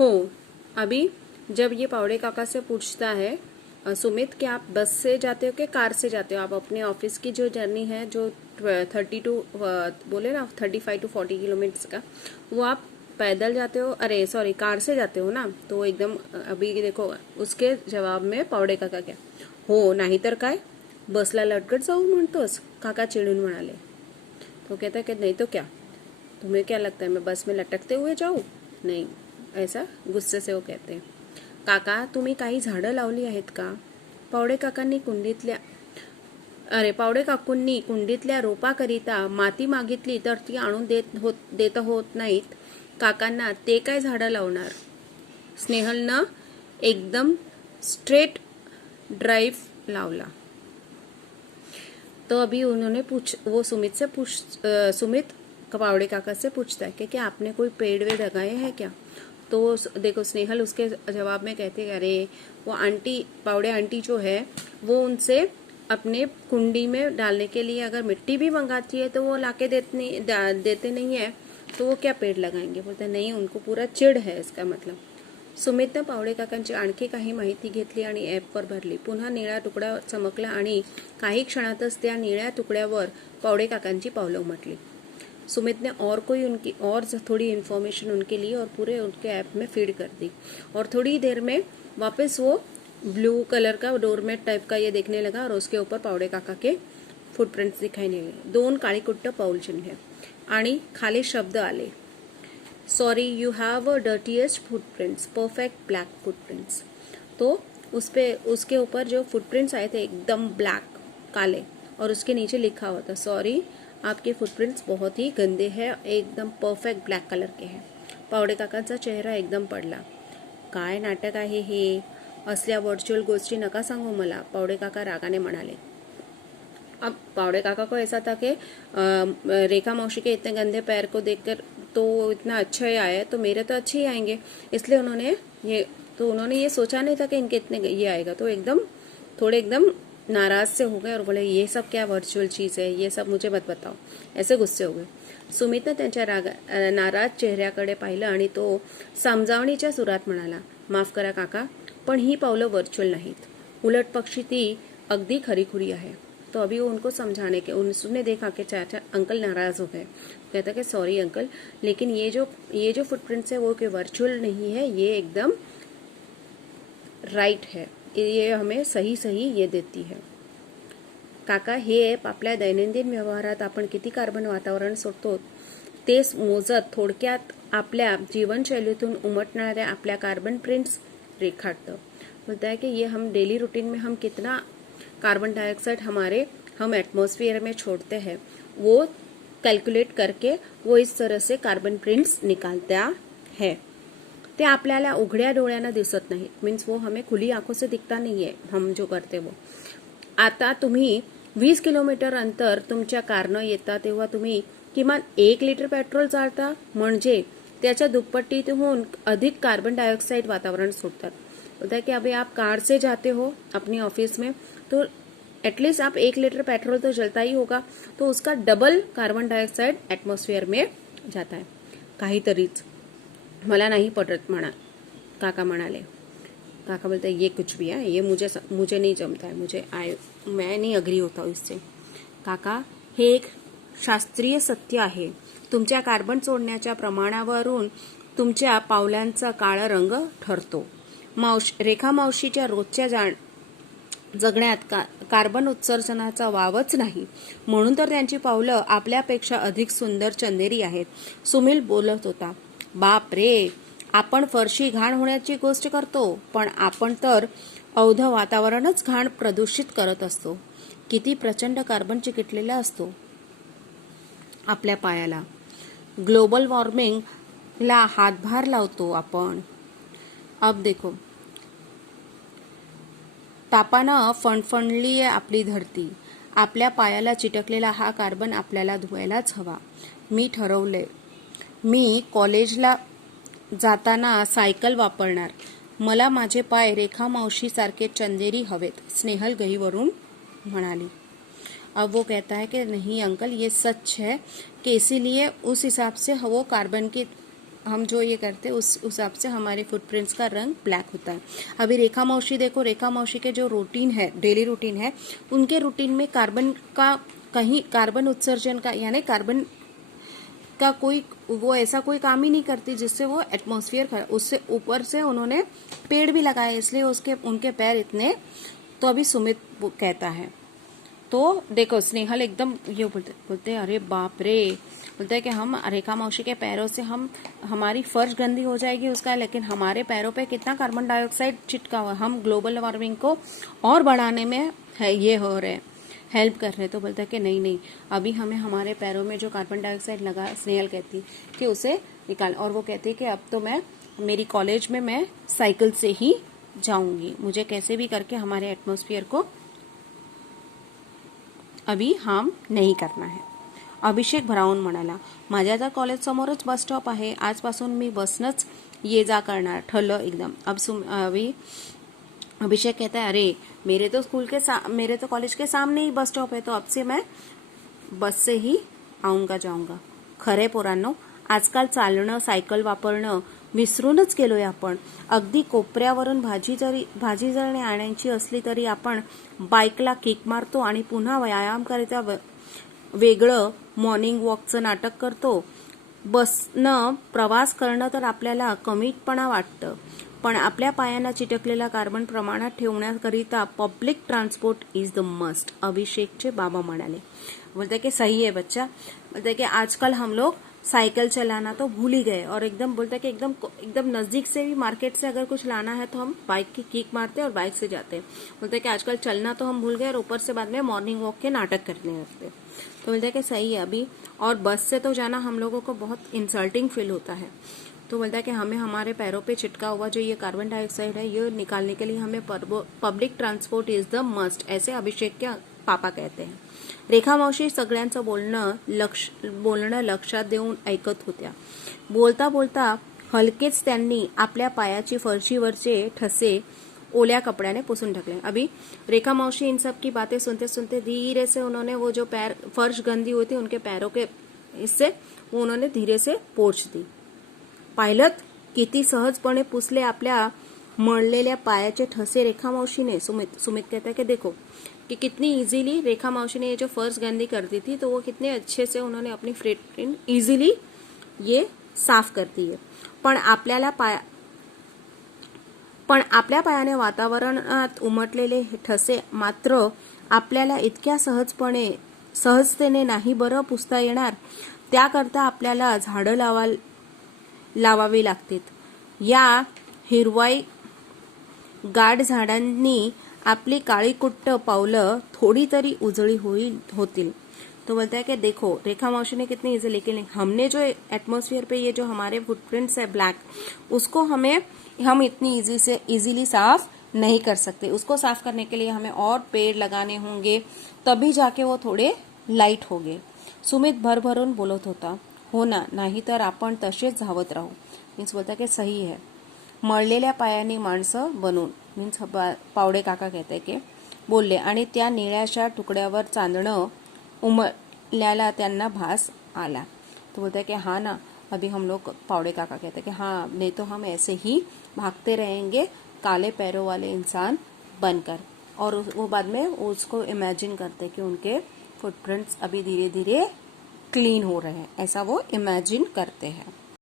हो। अभी जब ये पावड़े काका से पूछता है सुमित कि आप बस से जाते हो कि कार से जाते हो, आप अपने ऑफिस की जो जर्नी है जो 30 टू बोले ना 35 टू 40 किलोमीटर का, वो आप पैदल जाते हो, अरे सॉरी कार से जाते हो ना, तो एकदम अभी देखो उसके जवाब में पावडे काका क्या, हो नाही तर काय, बसला लटकत जाऊ म्हणतोस, काका चिडून म्हणाले। तो कहता है कि नहीं तो क्या, तुम्हें क्या लगता है मैं बस में लटकते हुए जाऊं? नहीं, ऐसा गुस्से से वो कहते हैं। काका तुम्ही काही झाडं लावली आहेत का? पावडे काकांनी पावडे काकूंनी कुंडीतल्या रोपाकरिता माती मागितली तर ती आणून देत होत नाहीत। काकांना ते काय झाडं लावणार? स्नेहलनं एकदम स्ट्रेट ड्राइव लावला। तो अभी उन्होंने सुमित पावड़े काका से पूछता है कि क्या आपने कोई पेड़ वेड़ लगाए हैं क्या? तो देखो स्नेहल उसके जवाब में कहते हैं अरे वो आंटी, पावड़े आंटी जो है वो उनसे अपने कुंडी में डालने के लिए अगर मिट्टी भी मंगाती है तो वो लाके देते नहीं है, तो वो क्या पेड़ लगाएंगे? बोलते नहीं, उनको पूरा चिड है इसका मतलब। सुमितनं पावडे काकांची आणखी काही माहिती घेतली आणि ॲपवर भरली। पुन्हा निळा तुकडा चमकला आणि काही क्षणातच त्या निळ्या तुकड्यावर पावडे काकांची पावलं उमटली। सुमित ने और थोड़ी इन्फॉर्मेशन उनके लिए और पूरे उनके ऐप में फीड कर दी, और थोड़ी देर में वापस वो ब्लू कलर का डोरमेट टाइप का ये देखने लगा और उसके ऊपर पावडे काका के फुटप्रिंट्स दिखाई नहीं लगे। 2 काळीकुट्ट पाऊल चिन्हे आणि खाली शब्द आले, sorry you have a dirtiest footprints, perfect black footprints. तो उसके ऊपर जो फुटप्रिंट्स आए थे एकदम ब्लैक काले, और उसके नीचे लिखा हुआ था सॉरी आपके फुटप्रिंट्स बहुत ही गंदे हैं, एकदम परफेक्ट ब्लॅक कलर के हैं। पावडे काकांचा चेहरा एकदम पडला। काय नाटक आहे हे, असल्या वर्चुअल गोष्टी नका सांगू मला, पावडे काका रागाने म्हणाले। अब पावडे काका को ऐसा था कि रेखा मौसी के इतने गंदे पैर को देखकर तो इतना अच्छा ही आया है तो मेरे तो अच्छे ही आएंगे, इसलिए उन्होंने ये सोचा नहीं था कि इनके इतने ये आएगा, तो एकदम नाराज से हो गए और बोले ये सब क्या वर्चुअल चीज है, ये सब मुझे मत बताओ, ऐसे गुस्से हो गए। सुमितने त्यांच्या नाराज चेहऱ्याकडे पाहिलं आणि तो समजावणीच्या सुरात म्हणाला, माफ करा काका, पण ही पावलं वर्चुअल नाहीत, उलट पक्षी ती अगदी खरीखुरी आहे। तो अभी उनको समझाने के उसने देखा कि चाचा अंकल नाराज हो गए। कहता कि सॉरी अंकल, लेकिन ये जो फुटप्रिंट्स है वो कि वर्चुअल नहीं है, ये एकदम राइट है, ये हमें सही ये देती है। काका हे ॲप आपल्या दैनंदिन व्यवहारात आपण किती कार्बन वातावरण सोडतो ते मोजत थोडक्यात आपल्या जीवनशैलीतून उमटणाऱ्या आपल्या कार्बन प्रिंट्स रेखाटतं। बोलता है कि ये हम डेली रूटीन में हम कितना कार्बन डाइऑक्साइड हम एटमॉस्फेयर में छोड़ते हैं, वो कैलकुलेट करके वो इस तरह से कार्बन प्रिंट्स निकालता है। ते आपल्याला उघड्या डोळ्यानं दिसत नाही, मीन्स वो हमें खुली आंखों से दिखता नहीं है हम जो करते वो। आता तुम्ही 20 किलोमीटर अंतर तुमच्या कारनं येता तेव्हा तुम्ही किमान 1 लिटर पेट्रोल जाळता, म्हणजे त्याच्या दुप्पटीहून अधिक कार्बन डाइऑक्साइड वातावरण सोडतात। होता है कि अभी आप कार से जाते हो अपने ऑफिस में तो एटलीस्ट आप 1 लिटर पेट्रोल तो जलता ही होगा, तो उसका डबल कार्बन डाइऑक्साइड एटमॉस्फेयर में जाता है। काहीतरीच मला नहीं पटत काका म्हणाले। काका बोलते ये कुछ भी है, ये मुझे नहीं जमता है, मैं नहीं अग्री होता हूँ इससे। काका हे एक शास्त्रीय सत्य आहे, तुमच्या कार्बन सोडण्याच्या प्रमाणावरून तुमच्या पावलांचा काळा रंग ठरतो। रेखा मावशीच्या रोजच्या जगण्यात कार्बन उत्सर्जनाचा वावच नाही, म्हणून तर त्यांची पावलं आपल्यापेक्षा अधिक सुंदर चंदेरी आहेत। सुमिल बोलत होता, बाप रे, आपण फरशी घाण होण्याची गोष्ट करतो, पण आपण तर अवध वातावरणच घाण प्रदूषित करत असतो। किती प्रचंड कार्बन चिकटलेला असतो आपल्या पायाला। ग्लोबल वॉर्मिंगला हातभार लावतो आपण। अब देखो, तापानं फणफणली आहे आपली धरती, आपल्या पायाला चिटकलेला हा कार्बन आपल्याला धुवायलाच हवा। मी ठरवलंय, मी कॉलेजला जाताना सायकल वापरणार, मला माझे पाय रेखा मावशी सारखे चंदेरी हवेत, स्नेहल गहीवरून म्हणाली। अब वो कहता है कि नहीं अंकल, ये सच है कि इसीलिए उस हिसाब से वो कार्बन की हम जो ये करते हैं उस हिसाब से हमारे फुटप्रिंट्स का रंग ब्लैक होता है। अभी रेखा मौसी देखो, रेखा मौसी के जो रूटीन है, डेली रूटीन है, उनके रूटीन में कार्बन का कहीं कार्बन उत्सर्जन का यानी कार्बन का कोई वो ऐसा कोई काम ही नहीं करती जिससे वो एटमॉस्फेयर, उससे ऊपर से उन्होंने पेड़ भी लगाए इसलिए उसके उनके पैर इतने। तो अभी सुमित कहता है, तो देखो स्नेहल एकदम ये बोलते अरे बाप रे, बोलते हैं कि हम रेखा मौसी के पैरों से हमारी फर्श गंदी हो जाएगी उसका, लेकिन हमारे पैरों पे कितना कार्बन डाइऑक्साइड चिटका हुआ, हम ग्लोबल वार्मिंग को और बढ़ाने में है ये हो रहे हेल्प कर रहे। तो बोलता है कि नहीं नहीं, अभी हमें हमारे पैरों में जो कार्बन डाइऑक्साइड लगा, स्नेहल कहती कि उसे निकाल। और वो कहती कि अब तो मैं मेरी कॉलेज में मैं साइकिल से ही जाऊंगी, मुझे कैसे भी करके हमारे एटमॉस्फेयर को अभी हार्म नाही करना है। अभिषेक भरावून म्हणाला, माझ्या तर कॉलेज समोरच बस स्टॉप आहे, आजपासून मी बसनच ये जा करणार, ठरलं एकदम। अभी अभिषेक कहता है अरे मेरे तो कॉलेज के सामने ही बस स्टॉप है, तो अब से मैं बस से ही आऊंगा जाऊंगा। खरे पोरांनो, आजकाल चालणं, सायकल वापरणं विसरूनच गेलोय आपण। अगदी कोपऱ्यावरून भाजी जळणी आणायची असली तरी आपण बाईकला किक मारतो आणि पुन्हा व्यायाम करायचा वेगळं मॉर्निंग वॉकचं नाटक करतो। बसनं प्रवास करणं तर आपल्याला कमीपणा वाटतं, पण आपल्या पायांना चिटकलेला कार्बन प्रमाणात ठेवण्याकरिता public transport is the must, अभिषेकचे बाबा म्हणाले। बोलते कि सही है बच्चा, बोलते कि आजकल हम लोग साइकिल चलाना तो भूल ही गए, और एकदम बोलते कि एकदम नजदीक से भी मार्केट से अगर कुछ लाना है तो हम बाइक की किक मारते और बाइक से जाते हैं। बोलते कि आजकल चलना तो हम भूल गए और ऊपर से बाद में मॉर्निंग वॉक के नाटक करने लगते। तो बोलते कि सही है अभी, और बस से तो जाना हम लोगों को बहुत इंसल्टिंग फील होता है। तो बोलता है कि हमें हमारे पैरों पे चिटका हुआ जो ये कार्बन डाइऑक्साइड है ये निकालने के लिए हमें public transport is the must, ऐसे अभिषेक के पापा कहते हैं। रेखा मावशी सगळ्यांचं बोलणं लक्षात देऊन ऐकत होत्या। बोलता बोलता हलकेच त्यांनी आपल्या पायाची फरशीवरचे ठसे ओल्या कपड्याने पुसून ढकले। अभी रेखा मौसी इन सब की बातें सुनते सुनते धीरे से उन्होंने वो जो फर्श गंदी हुई थी उनके पैरों के इससे वो उन्होंने धीरे से पोंछ दी। पायलट किती सहजपणे पुसले आपल्या मळलेल्या पायाचे ठसे रेखा मौसी ने। सुमित कहता है कि देखो कि कितनी इजीली रेखा मौसी ने ये जो फर्श गंदी करती थी तो वो कितने अच्छे से उन्होंने अपनी फ्रेट इजीली ये साफ करती है। पण आपल्या पायाने वातावरणात उमटलेले ठसे मात्र आपल्याला इतक्या सहजतेने नाही बरं पुसता येणार, त्याकरता आपल्याला झाडं लावावी लागतात। या हिरवाई गाढ झाडांनी आपली काळी कुट्ट पावलं थोड़ी तरी उजळी होतील। तो बोलता है कि देखो रेखा मौसी ने कितनी इजी, लेकिन हमने जो एटमॉस्फेयर पे ये जो हमारे फुटप्रिंट्स है ब्लैक, उसको हम इतनी इजीली साफ नहीं कर सकते। उसको साफ करने के लिए हमें और पेड़ लगाने होंगे, तभी जाके वो थोड़े लाईट होगे। सुमित भरभरून बोलत होता, हो ना, नाही तर आपण तसेच धावत राहू। मीन्स बोलता कि सही है, मळलेल्या पायांनी माणसं बनून, मीन्स पावडे काका कहते की बोलले, आणि त्या निळ्याशा तुकड्यावर चांदणं उमलल्याला त्यांना भास आला। तो बोलता है कि हाँ ना, अभी हम लोग, पावड़े काका कहते हैं कि हाँ, नहीं तो हम ऐसे ही भागते रहेंगे काले पैरों वाले इंसान बनकर। और वो बाद में उसको इमेजिन करते कि उनके फुटप्रिंट्स अभी धीरे धीरे क्लीन हो रहे हैं, ऐसा वो इमेजिन करते हैं।